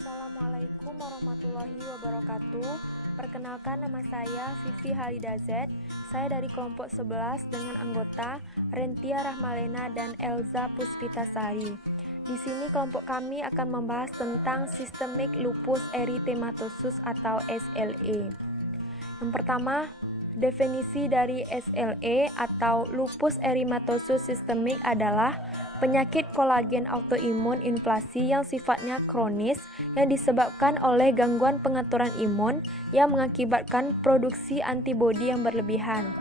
Assalamualaikum warahmatullahi wabarakatuh. Perkenalkan, nama saya Vivi Halida Z. Saya dari kelompok 11 dengan anggota Rentia Rahmalena dan Elza Puspitasari. Di sini kelompok kami akan membahas tentang Systemic Lupus Erythematosus atau SLE. Yang pertama, definisi dari SLE atau Lupus Erythematosus Systemic adalah penyakit kolagen autoimun inflamasi yang sifatnya kronis yang disebabkan oleh gangguan pengaturan imun yang mengakibatkan produksi antibodi yang berlebihan.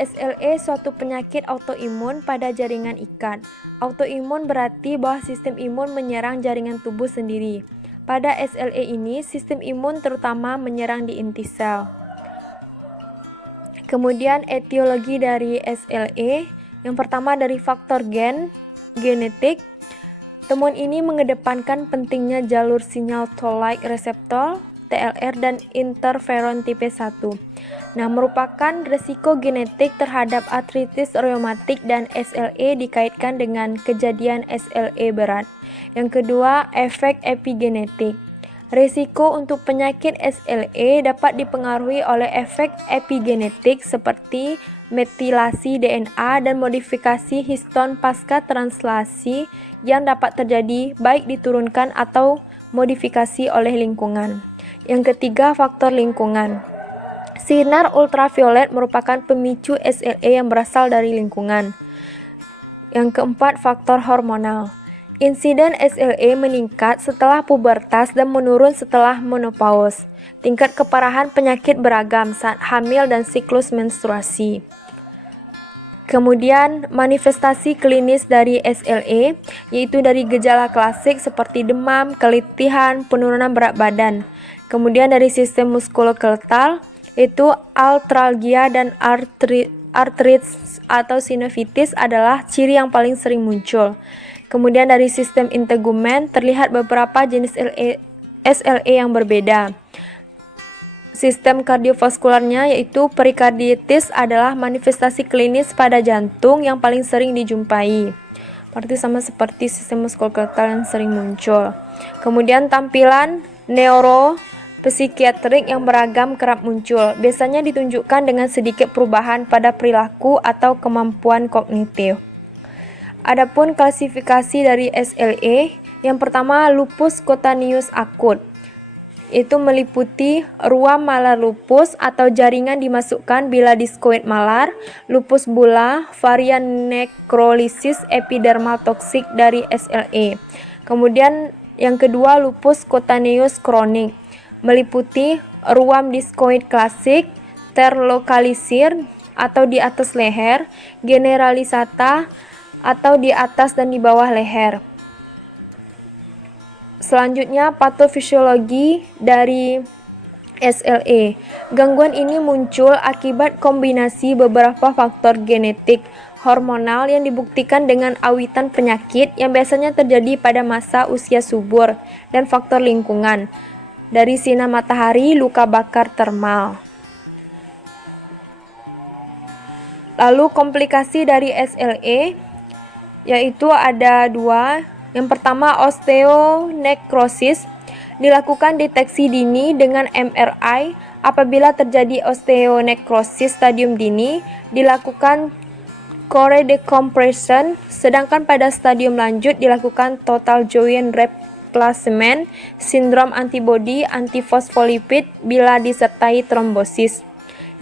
SLE suatu penyakit autoimun pada jaringan ikat. Autoimun berarti bahwa sistem imun menyerang jaringan tubuh sendiri. Pada SLE ini, sistem imun terutama menyerang di inti sel. Kemudian etiologi dari SLE, yang pertama dari faktor genetik. Temuan ini mengedepankan pentingnya jalur sinyal toll-like receptor TLR dan interferon tipe 1. Merupakan resiko genetik terhadap artritis reumatik dan SLE dikaitkan dengan kejadian SLE berat. Yang kedua, efek epigenetik. Risiko untuk penyakit SLE dapat dipengaruhi oleh efek epigenetik seperti metilasi DNA dan modifikasi histon pasca translasi yang dapat terjadi baik diturunkan atau modifikasi oleh lingkungan. Yang ketiga, faktor lingkungan. Sinar ultraviolet merupakan pemicu SLE yang berasal dari lingkungan. Yang keempat, faktor hormonal. Insiden SLE meningkat setelah pubertas dan menurun setelah menopause. Tingkat keparahan penyakit beragam saat hamil dan siklus menstruasi. Kemudian manifestasi klinis dari SLE yaitu dari gejala klasik seperti demam, keletihan, penurunan berat badan. Kemudian dari sistem muskuloskeletal yaitu artralgia dan artritis atau sinusitis adalah ciri yang paling sering muncul. Kemudian dari sistem integumen terlihat beberapa jenis SLE yang berbeda. Sistem kardiovaskularnya yaitu perikarditis adalah manifestasi klinis pada jantung yang paling sering dijumpai. Berarti sama seperti sistem muskuloskeletal yang sering muncul. Kemudian tampilan neuropsikiatrik yang beragam kerap muncul. Biasanya ditunjukkan dengan sedikit perubahan pada perilaku atau kemampuan kognitif. Adapun klasifikasi dari SLE, yang pertama lupus cutaneous akut. Itu meliputi ruam malar lupus atau jaringan dimasukkan bila diskoid malar, lupus bulla, varian nekrolisis epidermal toksik dari SLE. Kemudian yang kedua lupus cutaneous kronik, meliputi ruam diskoid klasik, terlokalisir atau di atas leher, generalisata atau di atas dan di bawah leher. Selanjutnya, patofisiologi dari SLE. Gangguan ini muncul akibat kombinasi beberapa faktor genetik, hormonal yang dibuktikan dengan awitan penyakit yang biasanya terjadi pada masa usia subur, dan faktor lingkungan, dari sinar matahari, luka bakar termal. Lalu komplikasi dari SLE, yaitu ada dua. Yang pertama, osteonekrosis. Dilakukan deteksi dini dengan MRI. Apabila terjadi osteonekrosis stadium dini, dilakukan core decompression, sedangkan pada stadium lanjut dilakukan total joint replacement, sindrom antibodi antifosfolipid bila disertai trombosis.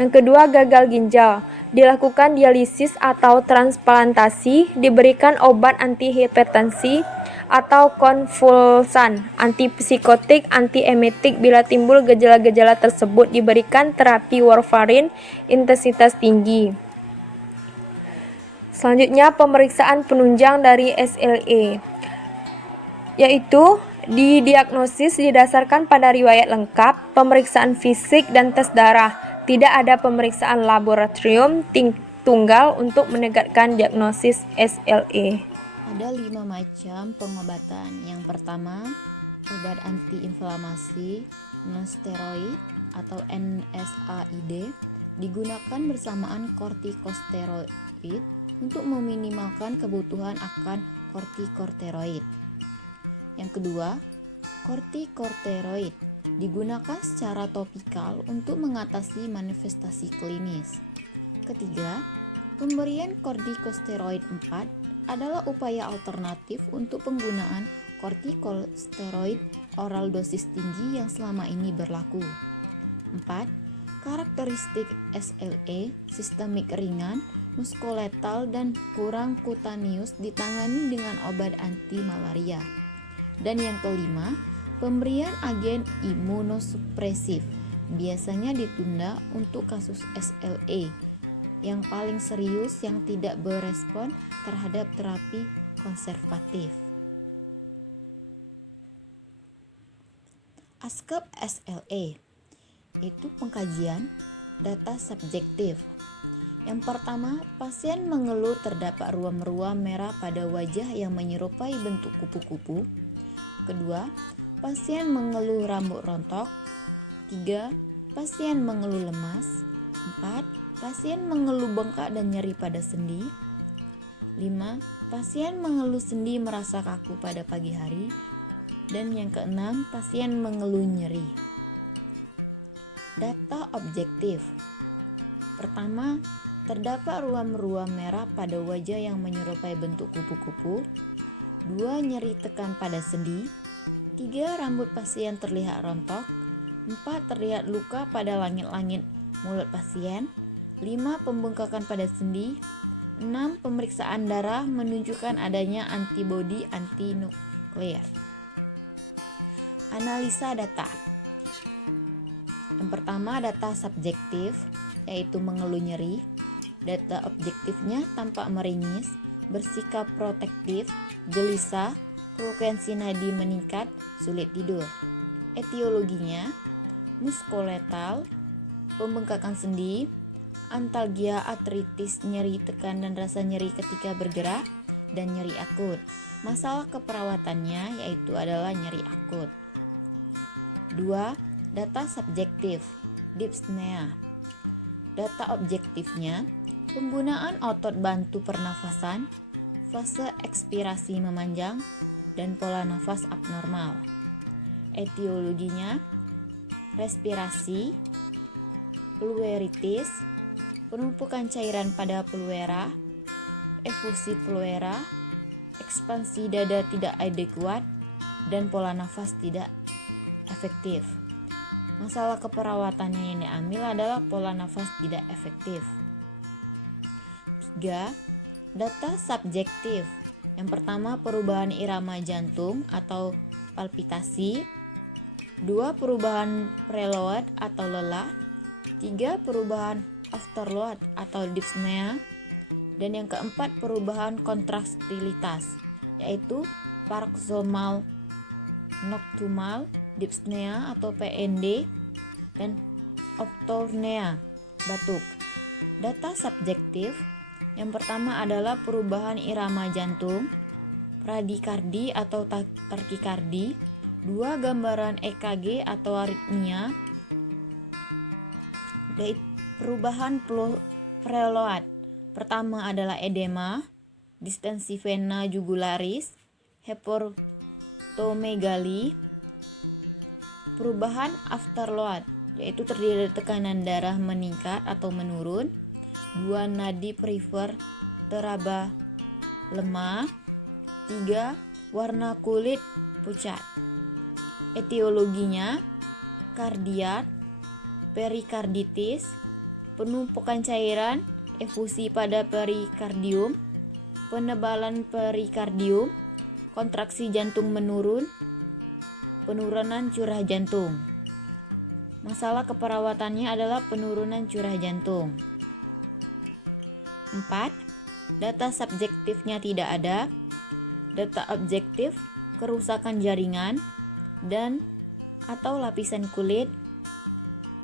Yang kedua, gagal ginjal. Dilakukan dialisis atau transplantasi, diberikan obat antihipertensi atau konvulsan, antipsikotik, antiemetik. Bila timbul gejala-gejala tersebut, diberikan terapi warfarin intensitas tinggi. Selanjutnya, pemeriksaan penunjang dari SLE, yaitu didiagnosis didasarkan pada riwayat lengkap, pemeriksaan fisik, dan tes darah. Tidak ada pemeriksaan laboratorium tunggal untuk menegakkan diagnosis SLE. Ada 5 macam pengobatan. Yang pertama, obat antiinflamasi non-steroid atau NSAID digunakan bersamaan kortikosteroid untuk meminimalkan kebutuhan akan kortikosteroid. Yang kedua, Kortikosteroid digunakan secara topikal untuk mengatasi manifestasi klinis. Ketiga, pemberian kortikosteroid 4 adalah upaya alternatif untuk penggunaan kortikosteroid oral dosis tinggi yang selama ini berlaku. 4. Karakteristik SLE sistemik ringan, muskuloskeletal dan kurang kutaneus ditangani dengan obat anti malaria. Dan yang kelima, pemberian agen imunosupresif biasanya ditunda untuk kasus SLE yang paling serius yang tidak berespon terhadap terapi konservatif. ASCEP SLE itu pengkajian data subjektif. Yang pertama, pasien mengeluh terdapat ruam-ruam merah pada wajah yang menyerupai bentuk kupu-kupu. Kedua, pasien mengeluh rambut rontok. 3. Pasien mengeluh lemas. 4. Pasien mengeluh bengkak dan nyeri pada sendi. 5. Pasien mengeluh sendi merasa kaku pada pagi hari. Dan yang keenam, pasien mengeluh nyeri. Data objektif. Pertama, terdapat ruam-ruam merah pada wajah yang menyerupai bentuk kupu-kupu. 2. Nyeri tekan pada sendi. 3. Rambut pasien terlihat rontok. 4. Terlihat luka pada langit-langit mulut pasien. 5. Pembengkakan pada sendi. 6. Pemeriksaan darah menunjukkan adanya antibodi anti-nuklear. Analisa data. Yang pertama, data subjektif, yaitu mengeluh nyeri. Data objektifnya tampak meringis, bersikap protektif, gelisah, frekuensi nadi meningkat, sulit tidur. Etiologinya, muskuloskeletal, pembengkakan sendi, antalgia, artritis, nyeri tekan dan rasa nyeri ketika bergerak, dan nyeri akut. Masalah keperawatannya yaitu adalah nyeri akut. 2. Data subjektif, dyspnea. Data objektifnya, penggunaan otot bantu pernafasan, fase ekspirasi memanjang, dan pola nafas abnormal. Etiologinya, respirasi, pleuritis, penumpukan cairan pada pleura, efusi pleura, ekspansi dada tidak adekuat, dan pola nafas tidak efektif. Masalah keperawatannya yang diambil adalah pola nafas tidak efektif. 3. Data subjektif. Yang pertama, perubahan irama jantung atau palpitasi. 2. Perubahan preload atau lelah. 3. Perubahan afterload atau dyspnea. Dan yang keempat, perubahan kontraktilitas, yaitu paroxysmal nocturnal dyspnea atau PND, dan optorrhea, batuk. Data subjektif yang pertama adalah perubahan irama jantung, bradikardi atau takikardi. 2. Gambaran EKG atau aritmia. Perubahan preload. Pertama adalah edema, distensi vena jugularis, hepatomegali. Perubahan afterload, yaitu terdiri dari tekanan darah meningkat atau menurun. 2. Nadi perifer teraba lemah. 3. Warna kulit pucat. Etiologinya, kardiak, perikarditis, penumpukan cairan, efusi pada perikardium, penebalan perikardium, kontraksi jantung menurun, penurunan curah jantung. Masalah keperawatannya adalah penurunan curah jantung. 4. Data subjektifnya tidak ada. Data objektif, kerusakan jaringan dan atau lapisan kulit,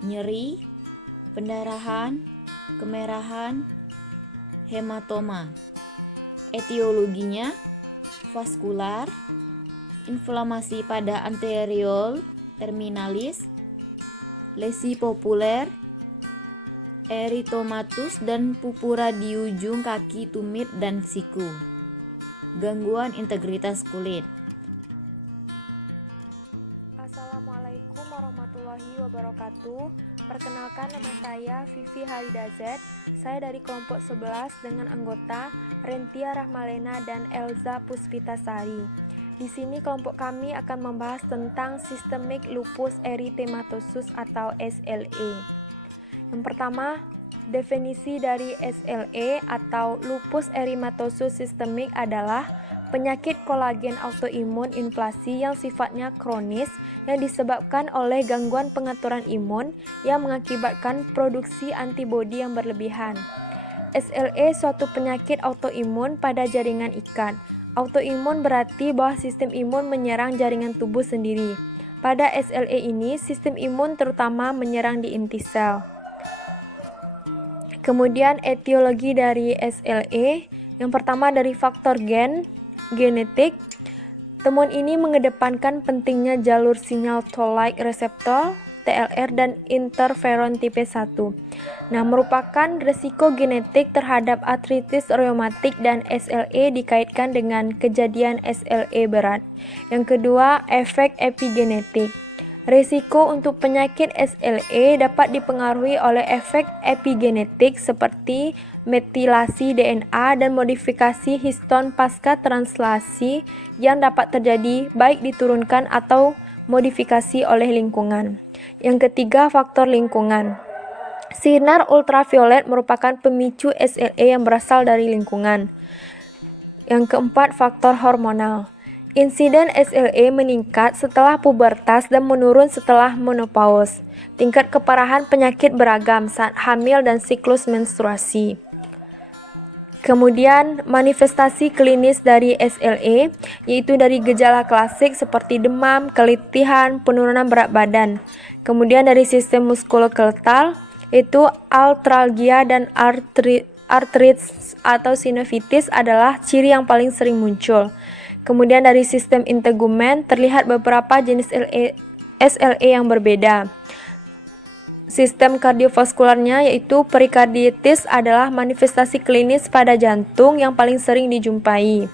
nyeri, pendarahan, kemerahan, hematoma. Etiologinya, vaskular, inflamasi pada anterior terminalis, lesi populer, erythematus dan pupura di ujung kaki tumit dan siku. Gangguan integritas kulit. warahmatullahi wabarakatuh. Perkenalkan, nama saya Vivi Halidazet. Saya dari kelompok 11 dengan anggota Rentia Rahmalena dan Elza Puspitasari. Di sini kelompok kami akan membahas tentang Systemic Lupus Erythematosus atau SLE. Yang pertama, definisi dari SLE atau Lupus Erythematosus Systemic adalah penyakit kolagen autoimun inflasi yang sifatnya kronis yang disebabkan oleh gangguan pengaturan imun yang mengakibatkan produksi antibodi yang berlebihan. SLE suatu penyakit autoimun pada jaringan ikat. Autoimun berarti bahwa sistem imun menyerang jaringan tubuh sendiri. Pada SLE ini, sistem imun terutama menyerang di inti sel. Kemudian etiologi dari SLE, yang pertama dari faktor genetik. Temuan ini mengedepankan pentingnya jalur sinyal Toll-like reseptor TLR dan interferon tipe 1. Merupakan resiko genetik terhadap artritis reumatik dan SLE dikaitkan dengan kejadian SLE berat. Yang kedua, efek epigenetik. Risiko untuk penyakit SLE dapat dipengaruhi oleh efek epigenetik seperti metilasi DNA dan modifikasi histon pasca translasi yang dapat terjadi baik diturunkan atau modifikasi oleh lingkungan. Yang ketiga, faktor lingkungan. Sinar ultraviolet merupakan pemicu SLE yang berasal dari lingkungan. Yang keempat, faktor hormonal. Insiden SLE meningkat setelah pubertas dan menurun setelah menopause. Tingkat keparahan penyakit beragam saat hamil dan siklus menstruasi. Kemudian manifestasi klinis dari SLE yaitu dari gejala klasik seperti demam, keletihan, penurunan berat badan. Kemudian dari sistem muskuloskeletal yaitu artralgia dan artritis atau sinusitis adalah ciri yang paling sering muncul. Kemudian dari sistem integumen terlihat beberapa jenis SLE yang berbeda. Sistem kardiovaskularnya yaitu perikarditis adalah manifestasi klinis pada jantung yang paling sering dijumpai.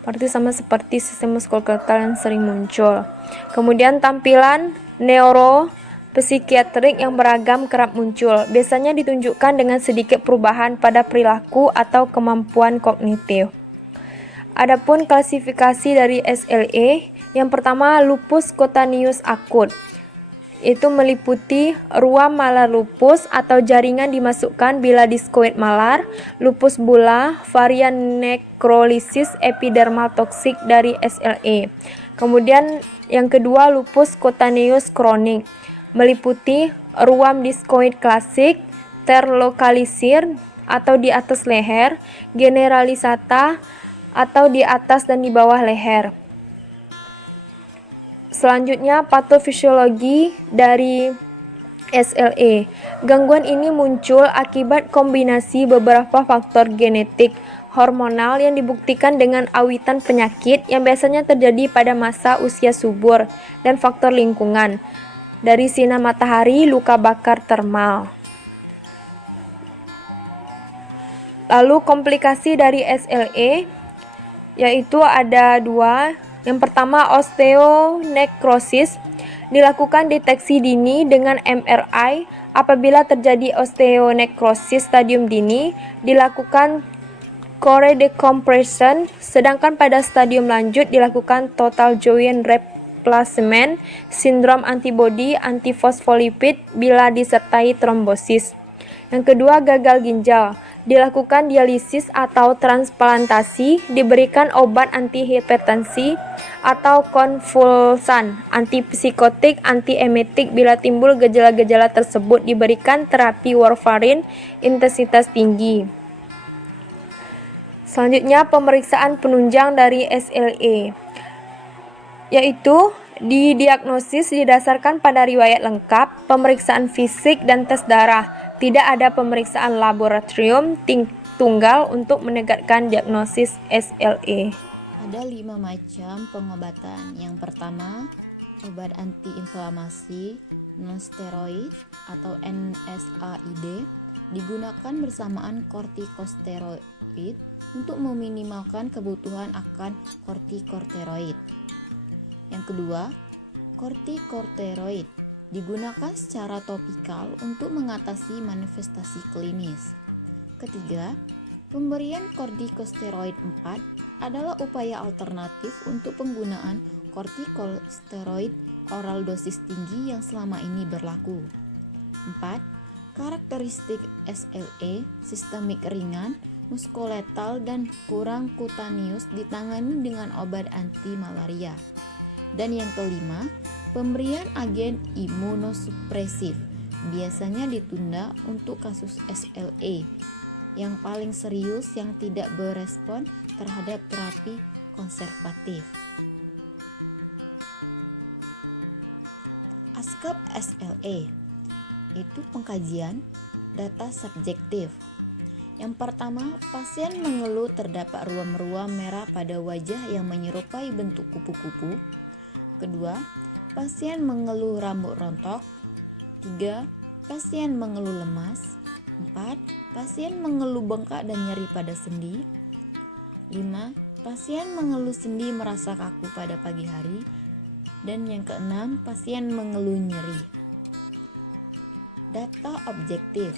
Berarti sama seperti sistem muskuloskeletal yang sering muncul. Kemudian tampilan neuropsikiatrik yang beragam kerap muncul. Biasanya ditunjukkan dengan sedikit perubahan pada perilaku atau kemampuan kognitif. Adapun klasifikasi dari SLE, yang pertama lupus cutaneous akut. Itu meliputi ruam malar lupus atau jaringan dimasukkan bila diskoid malar, lupus bulla, varian nekrolisis epidermal toksik dari SLE. Kemudian yang kedua lupus cutaneous kronik, meliputi ruam diskoid klasik, terlokalisir atau di atas leher, generalisata atau di atas dan di bawah leher. Selanjutnya, patofisiologi dari SLE. Gangguan ini muncul akibat kombinasi beberapa faktor genetik, hormonal yang dibuktikan dengan awitan penyakit yang biasanya terjadi pada masa usia subur, dan faktor lingkungan, dari sinar matahari, luka bakar termal. Lalu komplikasi dari SLE yaitu ada dua. Yang pertama, osteonekrosis. Dilakukan deteksi dini dengan MRI. Apabila terjadi osteonekrosis stadium dini, dilakukan core decompression, sedangkan pada stadium lanjut dilakukan total joint replacement, sindrom antibodi antifosfolipid bila disertai trombosis. Yang kedua, gagal ginjal. Dilakukan dialisis atau transplantasi, diberikan obat antihipertensi atau konvulsan, antipsikotik, antiemetik bila timbul gejala-gejala tersebut, diberikan terapi warfarin intensitas tinggi. Selanjutnya, pemeriksaan penunjang dari SLE yaitu didiagnosis didasarkan pada riwayat lengkap, pemeriksaan fisik dan tes darah. Tidak ada pemeriksaan laboratorium tunggal untuk menegakkan diagnosis SLE. Ada 5 macam pengobatan. Yang pertama, obat antiinflamasi non-steroid atau NSAID digunakan bersamaan kortikosteroid untuk meminimalkan kebutuhan akan kortikosteroid. Yang kedua, kortikosteroid Digunakan secara topikal untuk mengatasi manifestasi klinis. Ketiga, pemberian kortikosteroid 4 adalah upaya alternatif untuk penggunaan kortikosteroid oral dosis tinggi yang selama ini berlaku. 4. Karakteristik SLE sistemik ringan, muskoletal dan kurang kutaneus ditangani dengan obat anti malaria. Dan yang kelima, pemberian agen imunosupresif biasanya ditunda untuk kasus SLE yang paling serius yang tidak berespon terhadap terapi konservatif. ASCAP SLE itu pengkajian data subjektif. Yang pertama, pasien mengeluh terdapat ruam-ruam merah pada wajah yang menyerupai bentuk kupu-kupu. Kedua, pasien mengeluh rambut rontok. 3. Pasien mengeluh lemas. 4. Pasien mengeluh bengkak dan nyeri pada sendi. 5. Pasien mengeluh sendi merasa kaku pada pagi hari. Dan yang keenam, pasien mengeluh nyeri. Data objektif.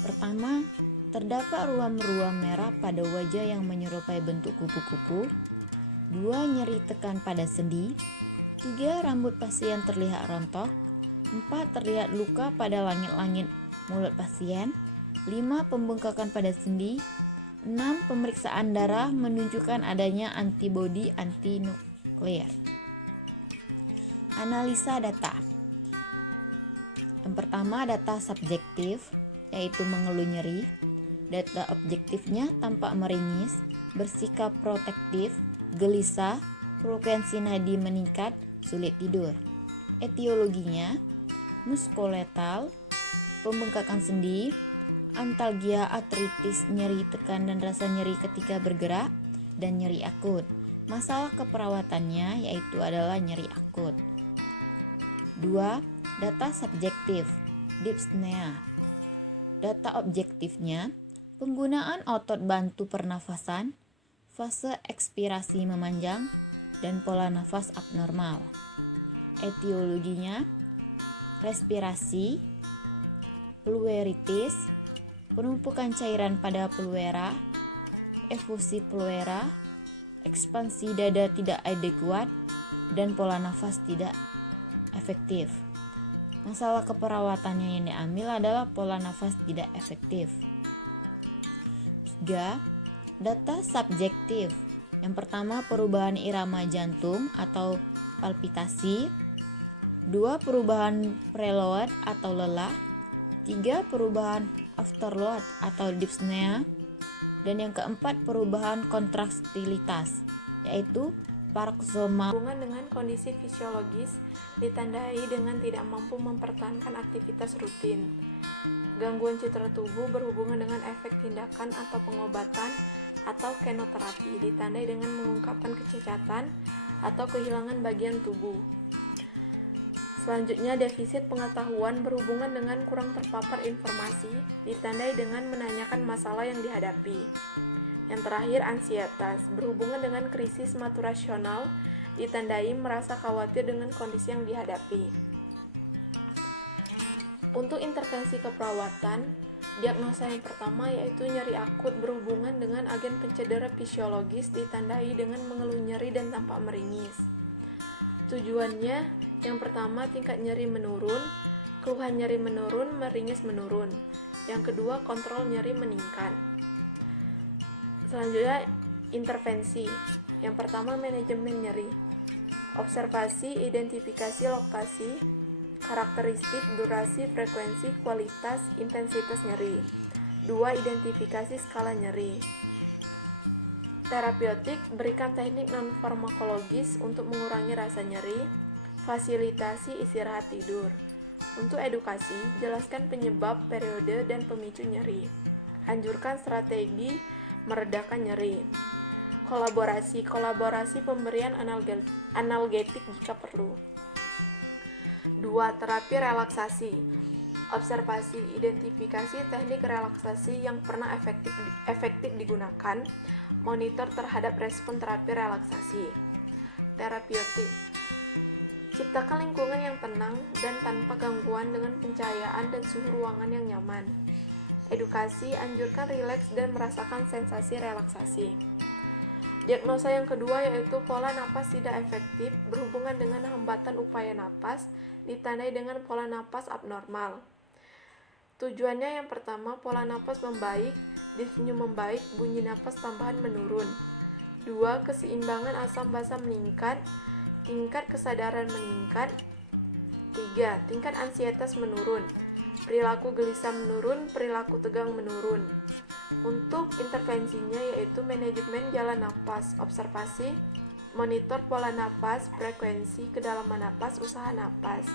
Pertama, terdapat ruam-ruam merah pada wajah yang menyerupai bentuk kupu-kupu. 2. Nyeri tekan pada sendi. 3. Rambut pasien terlihat rontok. 4. Terlihat luka pada langit-langit mulut pasien. 5. Pembengkakan pada sendi. 6. Pemeriksaan darah menunjukkan adanya antibodi anti-nuklear. Analisa data. Yang pertama, data subjektif, yaitu mengeluh nyeri. Data objektifnya tampak meringis, bersikap protektif, gelisah, frekuensi nadi meningkat, sulit tidur. Etiologinya, muskoletal, pembengkakan sendi, antalgia, artritis, nyeri tekan dan rasa nyeri ketika bergerak, dan nyeri akut. Masalah keperawatannya yaitu adalah nyeri akut. 2. Data subjektif, dyspnea. Data objektifnya, penggunaan otot bantu pernafasan, fase ekspirasi memanjang, dan pola nafas abnormal. Etiologinya, respirasi, pleuritis, penumpukan cairan pada pleura, efusi pleura, ekspansi dada tidak adekuat, dan pola nafas tidak efektif. Masalah keperawatannya yang diambil adalah pola nafas tidak efektif. 3. Data subjektif. Yang pertama, perubahan irama jantung atau palpitasi. 2. Perubahan preload atau lelah. 3. Perubahan afterload atau dyspnea. Dan yang keempat, perubahan kontraktilitas, yaitu paroxysmal. Hubungan dengan kondisi fisiologis ditandai dengan tidak mampu mempertahankan aktivitas rutin. Gangguan citra tubuh berhubungan dengan efek tindakan atau pengobatan atau kenoterapi, ditandai dengan mengungkapkan kecacatan atau kehilangan bagian tubuh. Selanjutnya, defisit pengetahuan berhubungan dengan kurang terpapar informasi, ditandai dengan menanyakan masalah yang dihadapi. Yang terakhir, ansietas berhubungan dengan krisis maturasional, ditandai merasa khawatir dengan kondisi yang dihadapi. Untuk intervensi keperawatan, diagnosa yang pertama yaitu nyeri akut berhubungan dengan agen pencedera fisiologis, ditandai dengan mengeluh nyeri dan tampak meringis. Tujuannya, yang pertama tingkat nyeri menurun, keluhan nyeri menurun, meringis menurun. Yang kedua, kontrol nyeri meningkat. Selanjutnya, intervensi. Yang pertama, manajemen nyeri. Observasi, identifikasi lokasi, karakteristik, durasi, frekuensi, kualitas, intensitas nyeri. 2. Identifikasi skala nyeri. Terapeutik, berikan teknik non-farmakologis untuk mengurangi rasa nyeri. Fasilitasi istirahat tidur. Untuk edukasi, jelaskan penyebab, periode, dan pemicu nyeri. Anjurkan strategi meredakan nyeri. Kolaborasi pemberian analgetik jika perlu. 2. Terapi relaksasi. Observasi, identifikasi teknik relaksasi yang pernah efektif digunakan. Monitor terhadap respon terapi relaksasi. Terapeutik. Ciptakan lingkungan yang tenang dan tanpa gangguan dengan pencahayaan dan suhu ruangan yang nyaman. Edukasi, anjurkan rileks dan merasakan sensasi relaksasi. Diagnosa yang kedua yaitu pola napas tidak efektif berhubungan dengan hambatan upaya napas, ditandai dengan pola napas abnormal. Tujuannya yang pertama, pola napas membaik, dyspnea membaik, bunyi napas tambahan menurun. 2. Keseimbangan asam basa meningkat, tingkat kesadaran meningkat. 3. Tingkat ansietas menurun, perilaku gelisah menurun, perilaku tegang menurun. Untuk intervensinya yaitu manajemen jalan napas, observasi, monitor pola napas, frekuensi, kedalaman napas, usaha napas.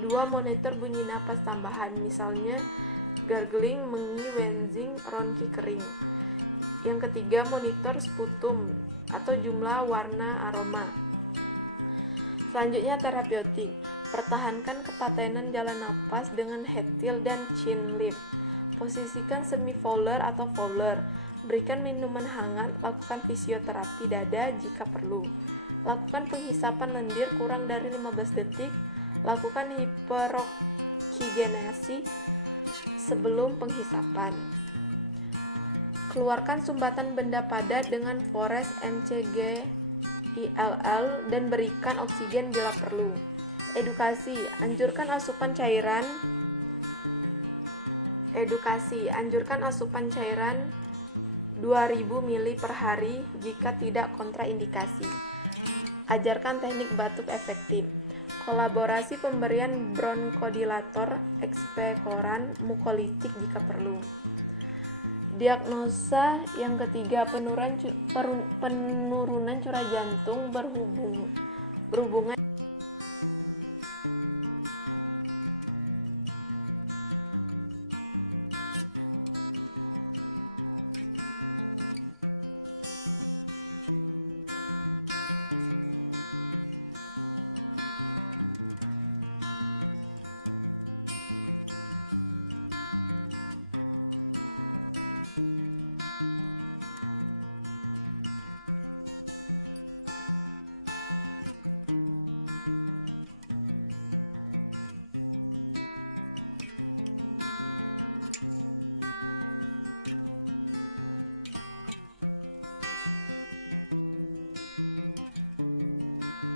2. Monitor bunyi napas tambahan, misalnya gargling, mengi, wheezing, ronki kering. Yang ketiga, monitor sputum atau jumlah warna aroma. Selanjutnya terapeutik. Pertahankan kepatenan jalan napas dengan head-tilt dan chin lift. Posisikan semi-fowler atau fowler. Berikan minuman hangat, lakukan fisioterapi dada jika perlu. Lakukan penghisapan lendir kurang dari 15 detik. Lakukan hiperoksigenasi sebelum penghisapan. Keluarkan sumbatan benda padat dengan Forest NCG-ILL dan berikan oksigen bila perlu. Edukasi, anjurkan asupan cairan 2000 ml per hari jika tidak kontraindikasi. Ajarkan teknik batuk efektif. Kolaborasi pemberian bronkodilator, ekspektoran, mukolistik jika perlu. Diagnosa yang ketiga, penurunan curah jantung berhubungan